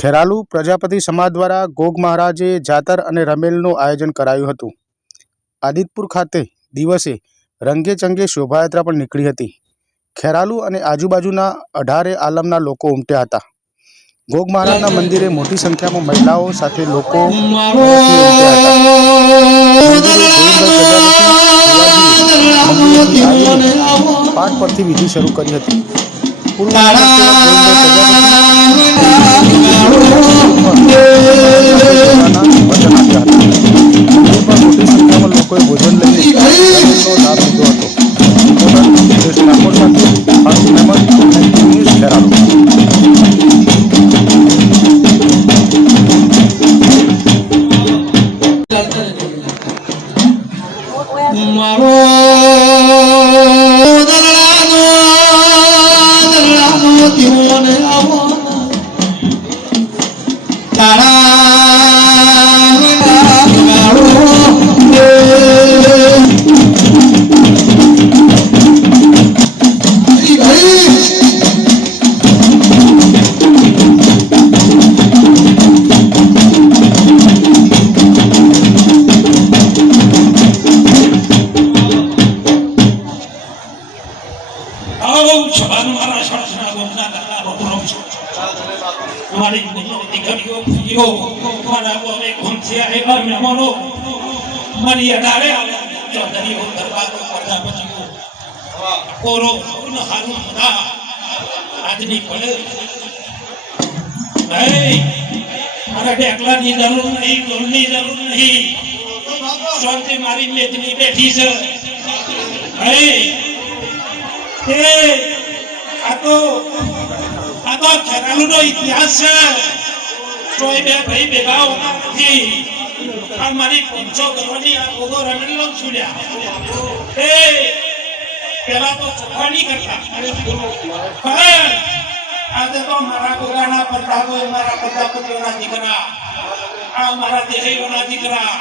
ખેરાલુ પ્રજાપતિ સમાજ દ્વારા ગોગ મહારાજે જાતર અને રમેલનું આયોજન કરાયું હતું। આદિતપુર ખાતે દિવસે રંગેચંગે શોભાયાત્રા પણ નીકળી હતી। ખેરાલુ અને આજુબાજુના 18 આલમના લોકો ઉમટ્યા હતા। ગોગ મહારાજના મંદિરે મોટી સંખ્યામાં મહિલાઓ સાથે લોકો ઉમટ્યા હતા। મંદિરે ગોવિંદભાઈ પ્રજાપતિ આવીને પાઠ પરથી વિધિ શરૂ કરી હતી। પૂર્વ નગરસેવક ગોવિંદભાઈ પ્રજાપતિ વચન આપ્યા હતા। મંદિર પર મોટી સંખ્યામાં લોકોએ ભોજન લઈને રમેલનો લાભ લીધો હતો। રિપોર્ટર સુરેશ ઠાકોર સાથે ફારૂક અહેમદ, ન્યૂઝ ખેરાલુ। ખેરાલુનો ઇતિહાસ છે। કોઈ બે ભાઈ ભેગા હોતા નથી। આ મારી પંચો કરવાની આ ગોગો રમેલનો છૂડ્યા એ પેલા તો ચોખાની કરતા આજે તો મારા ગોગાના પ્રતાપો મારા પ્રજાપતિઓના દીકરા આ મારા દેહીઓના દીકરા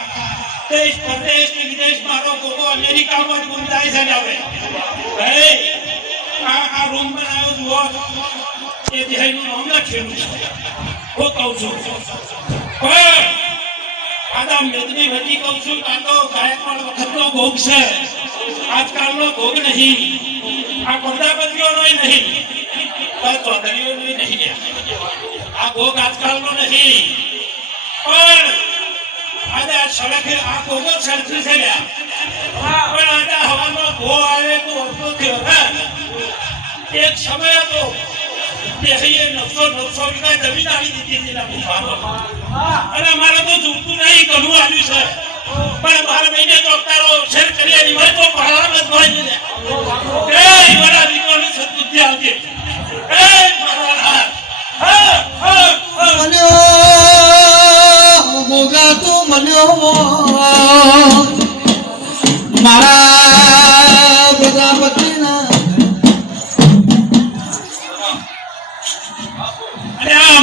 દેશ પરદેશ વિદેશ મારો ગોગો અમેરિકામાં જ ગુંજાય છે। હવે આ રૂમ બનાવ્યો જુઓ એ દેહીનું નામ લખેલું છે। હું કહું છું આદા મેદની વધી કહું છું આ તો ગાયકવાડ વખતનો ભોગ છે। આજકાલનો ભોગ નહીં। આ પ્રજાપતિઓનો નહીં, ચૌધરીઓનો નહીં। આ ભોગ આજકાલનો નહીં। પણ આજે આ સડકે આ ભોગ જ સરખી છે। પણ આજે હવામાં ભો આવે તો અડધો થયો ને। એક સમય હતો દેહીએ 900 વીઘા જમીન આવી દીધી હતી અને મારે તો જોતું નહીં ઘણું આવ્યું છે। પણ 12 મહિને ચોકતારો શેર કરી હોય તો પહાડ જ હોય છે। એ મારા દીકરાની સદબુદ્ધિ આવજે। એ મારા ગોગા તું મન્યો મારા પ્રજાપતિના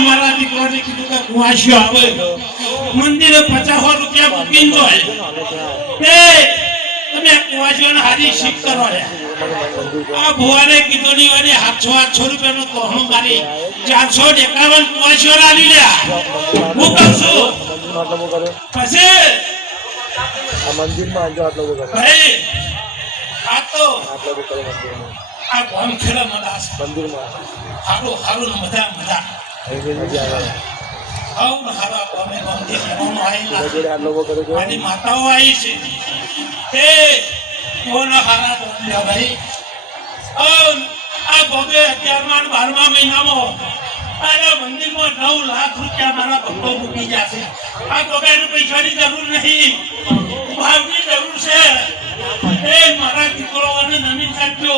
મારા દીકરાને કીધું કે કુવાશીઓ આવે મંદિરે 50 રૂપિયા બુકિંગ હોય તમે કુવાશીઓને હારી શીખ કરો। આ ભુવાને કીધું નહીં હોય 800 રૂપિયાનો તોહણું મારી 451 કુવાશીઓ લાવી લ્યા। હું કહું છું પછી મંદિરમાં ભાઈ આ તો આ ગામ ખેડા મદાસ મંદિરમાં હારું હારું મજા મજા મારી માતાઓ આવી છે તે કોના હારા ભાઈ આ ભોગે 11મા 12મા મહિનામાં આ મંદિરમાં 9 લાખ રૂપિયા મારા ભક્તો મૂકી જશે। આ ભોગાની પૈસાની જરૂર નહીં, ભાવની જરૂર છે। એ મારા દીકરોને નમીન કાઢજો।